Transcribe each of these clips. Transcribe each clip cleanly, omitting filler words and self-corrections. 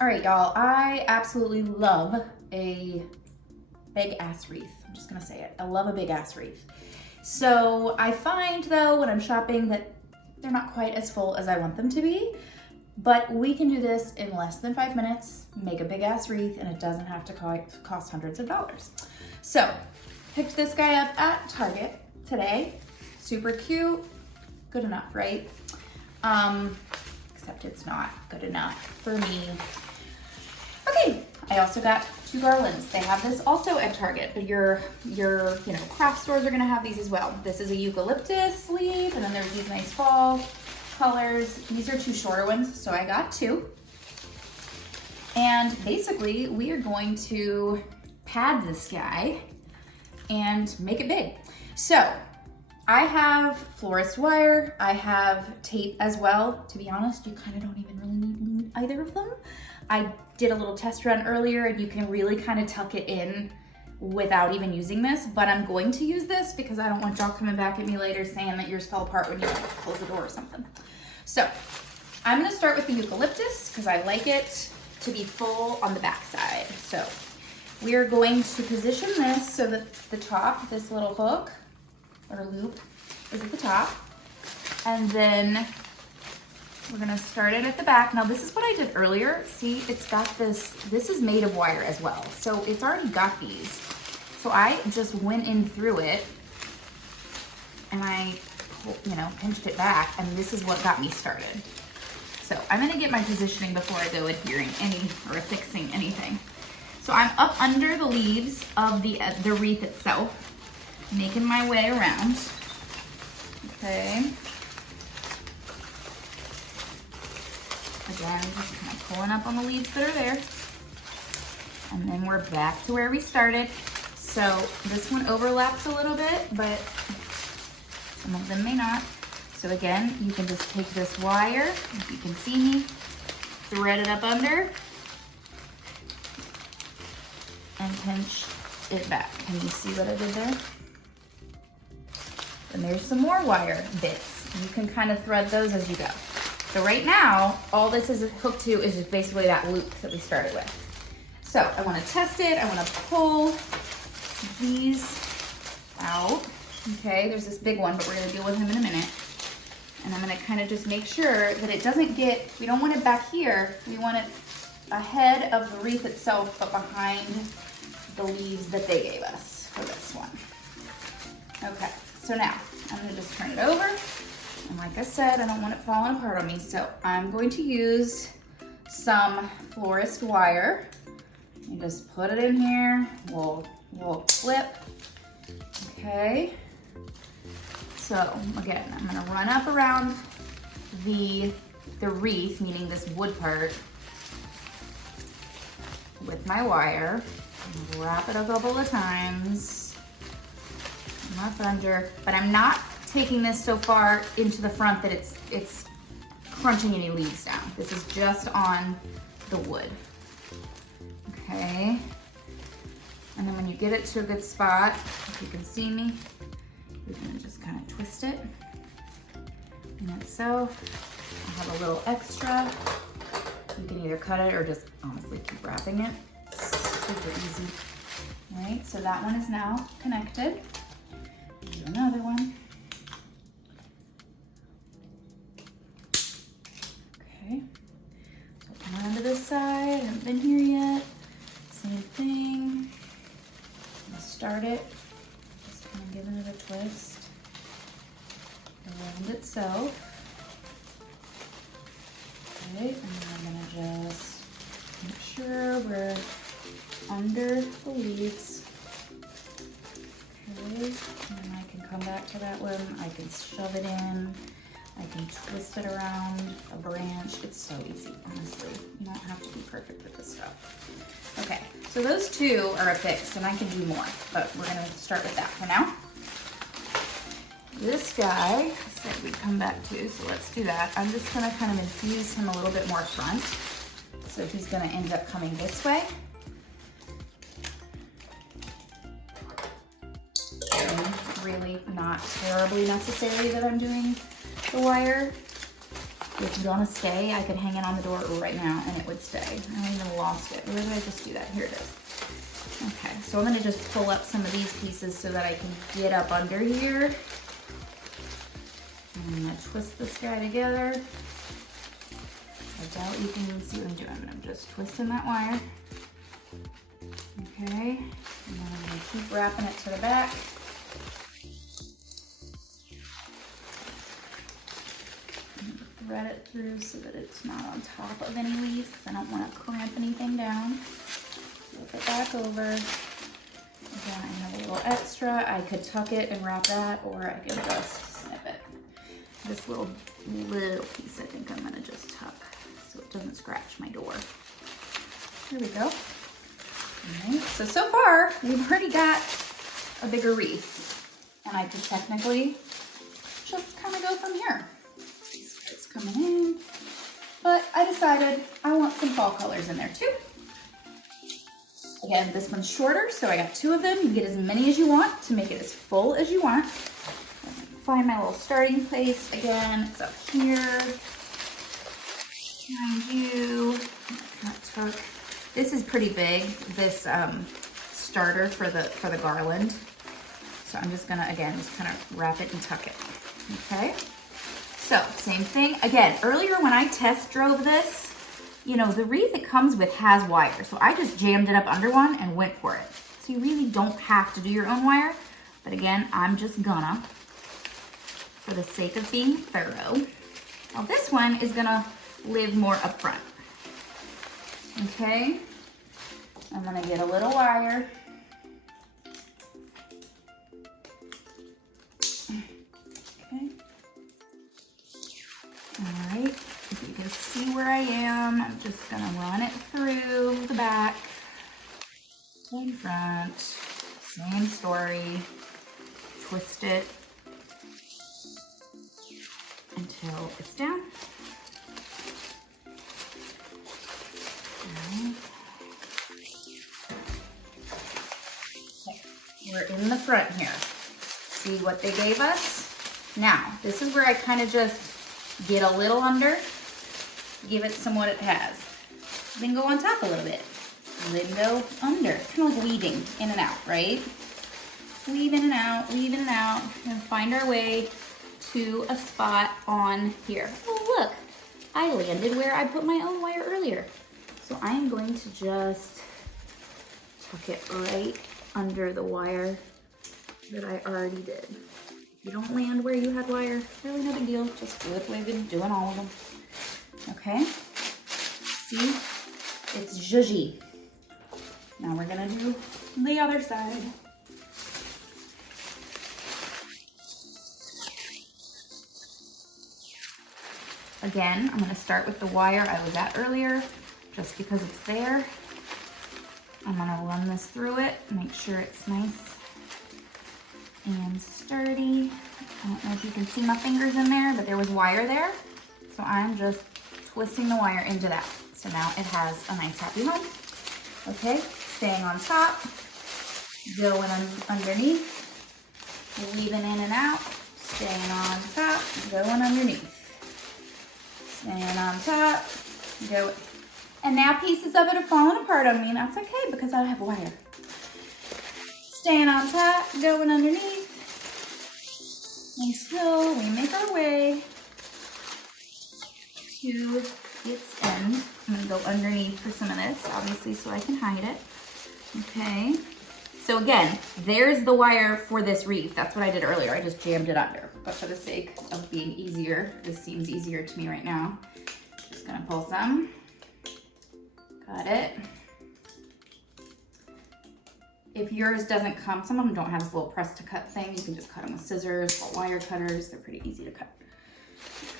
All right, y'all, I absolutely love a big ass wreath. I'm just gonna say it. I love a big ass wreath. So I find though, when I'm shopping, that they're not quite as full as I want them to be, but we can do this in less than 5 minutes, make a big ass wreath, and it doesn't have to cost hundreds of dollars. So picked this guy up at Target today. Super cute, good enough, right? Except it's not good enough for me. Okay, I also got 2 garlands. They have this also at Target, but your craft stores are gonna have these as well. This is a eucalyptus leaf, and then there's these nice fall colors. These are 2 shorter ones, so I got 2. And basically, we are going to pad this guy and make it big. So I have florist wire, I have tape as well. To be honest, you kind of don't even really need either of them. I did a little test run earlier and you can really kind of tuck it in without even using this, but I'm going to use this because I don't want y'all coming back at me later saying that yours fell apart when you close the door or something. So I'm gonna start with the eucalyptus because I like it to be full on the back side. So we are going to position this so that the top, this little hook or loop, is at the top. And then we're gonna start it at the back. Now this is what I did earlier. See, it's got this is made of wire as well. So it's already got these. So I just went in through it and I, pinched it back, and this is what got me started. So I'm gonna get my positioning before I go adhering or affixing anything. So I'm up under the leaves of the wreath itself, making my way around. Okay. Again, just kind of pulling up on the leaves that are there. And then we're back to where we started. So this one overlaps a little bit, but some of them may not. So again, you can just take this wire, if you can see me, thread it up under, and pinch it back. Can you see what I did there? And there's some more wire bits. You can kind of thread those as you go. So right now, all this is hooked to is just basically that loop that we started with. So I want to test it. I want to pull these out. Okay, there's this big one, but we're going to deal with him in a minute. And I'm going to kind of just make sure that it doesn't we don't want it back here. We want it ahead of the wreath itself, but behind the leaves that they gave us for this one. Okay, so now I'm going to just turn it over. And like I said, I don't want it falling apart on me, so I'm going to use some florist wire. And just put it in here. We'll clip. Okay. So again, I'm gonna run up around the wreath, meaning this wood part, with my wire. Wrap it a couple of times. Up under, but I'm not taking this so far into the front that it's crunching any leaves down. This is just on the wood. Okay. And then when you get it to a good spot, if you can see me, you're gonna just kind of twist it. And like so. I have a little extra. You can either cut it or just honestly keep wrapping it. Super easy. All right, so that one is now connected. Do another one. Okay, so come on to this side. I haven't been here yet. Same thing. I'm gonna start it. Just kind of giving it a twist around itself. Okay, and then I'm gonna just make sure we're under the leaves. Okay, and then I can come back to that one. I can shove it in. I can twist it around a branch. It's so easy, honestly. You don't have to be perfect with this stuff. Okay, so those 2 are affixed, and I can do more, but we're gonna start with that for now. This guy said we'd come back to, so let's do that. I'm just gonna kind of infuse him a little bit more front. So he's gonna end up coming this way. And really not terribly necessary that I'm doing the wire. It's gonna stay. I could hang it on the door right now and it would stay. I even lost it. Where did I just do that? Here it is. Okay, so I'm gonna just pull up some of these pieces so that I can get up under here. I'm gonna twist this guy together. I doubt you can see what I'm doing. I'm just twisting that wire. Okay, and then I'm gonna keep wrapping it to the back. Thread it through so that it's not on top of any leaves because I don't want to clamp anything down. Flip it back over. Again, I have a little extra. I could tuck it and wrap that, or I could just snip it. This little piece I think I'm going to just tuck so it doesn't scratch my door. Here we go. All right, so far we've already got a bigger wreath, and I could technically just kind of go from here. It's coming in, but I decided I want some fall colors in there too. Again, this one's shorter, so I got 2 of them. You get as many as you want to make it as full as you want. Find my little starting place. Again, it's up here. Behind you. Tuck. This is pretty big, this starter for the garland. So I'm just gonna, again, just kind of wrap it and tuck it, okay? So, same thing. Again, earlier when I test drove this, you know, the wreath it comes with has wire. So I just jammed it up under one and went for it. So you really don't have to do your own wire. But again, I'm just gonna, for the sake of being thorough. Now this one is gonna live more up front. Okay, I'm gonna get a little wire. Okay. All right, if you can see where I am, I'm just gonna run it through the back and front. Same story. Twist it until it's down. We're in the front here. See what they gave us? Now, this is where I kind of just get a little under, give it some what it has. Then go on top a little bit. Then go under. Kind of like weaving in and out, right? Weave in and out, and find our way to a spot on here. Oh, look, I landed where I put my own wire earlier. So I am going to just tuck it right under the wire that I already did. If you don't land where you had wire, really no big deal. Just do it the way we've been doing all of them. Okay? See? It's zhuzhy. Now we're gonna do the other side. Again, I'm gonna start with the wire I was at earlier, just because it's there. I'm gonna run this through it, make sure it's nice and sturdy. I don't know if you can see my fingers in there, but there was wire there. So I'm just twisting the wire into that. So now it has a nice happy home. Okay, staying on top, going underneath, weaving in and out, staying on top, going underneath, staying on top, going. And now pieces of it are falling apart on me, and that's okay because I have wire. Staying on top, going underneath, until we make our way to its end. I'm gonna go underneath for some of this, obviously, so I can hide it. Okay. So again, there's the wire for this wreath. That's what I did earlier. I just jammed it under. But for the sake of being easier, this seems easier to me right now. Just gonna pull some. Got it. If yours doesn't come, some of them don't have this little press to cut thing. You can just cut them with scissors or wire cutters. They're pretty easy to cut.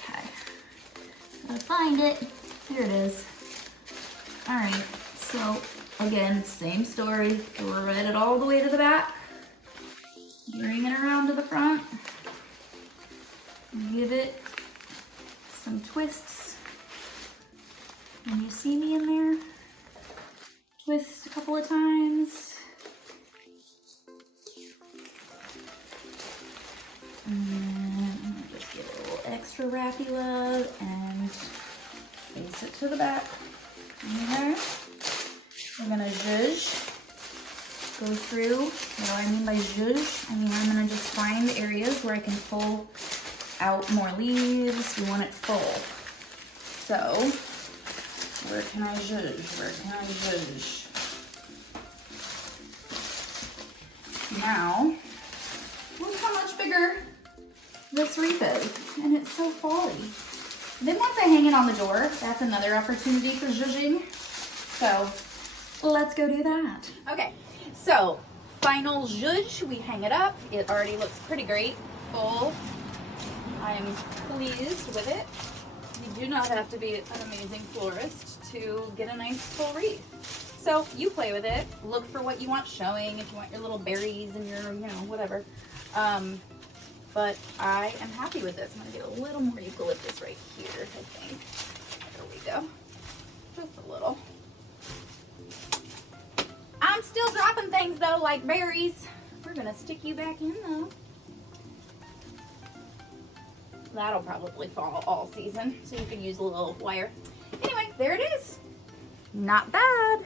Okay. Gotta find it. Here it is. All right. So again, same story. Thread it all the way to the back. Bring it around to the front. Give it some twists. Can you see me in there? Twist a couple of times. And then I'm gonna just get a little extra extra wrappy love and face it to the back. Okay. We're gonna zhuzh, go through. What do I mean by zhuzh? I mean, I'm gonna just find areas where I can pull out more leaves. We want it full. So, where can I zhuzh? Where can I zhuzh? Now, look how much bigger this wreath is, and it's so folly. Then once I hang it on the door, that's another opportunity for zhuzhing. So let's go do that. Okay, so final zhuzh, we hang it up. It already looks pretty great, full. I'm pleased with it. You do not have to be an amazing florist to get a nice full wreath. So you play with it, look for what you want showing, if you want your little berries and your, you know, whatever. But I am happy with this. I'm gonna get a little more eucalyptus right here, I think. There we go, just a little. I'm still dropping things though, like berries. We're gonna stick you back in though. That'll probably fall all season, so you can use a little wire. Anyway, there it is. Not bad.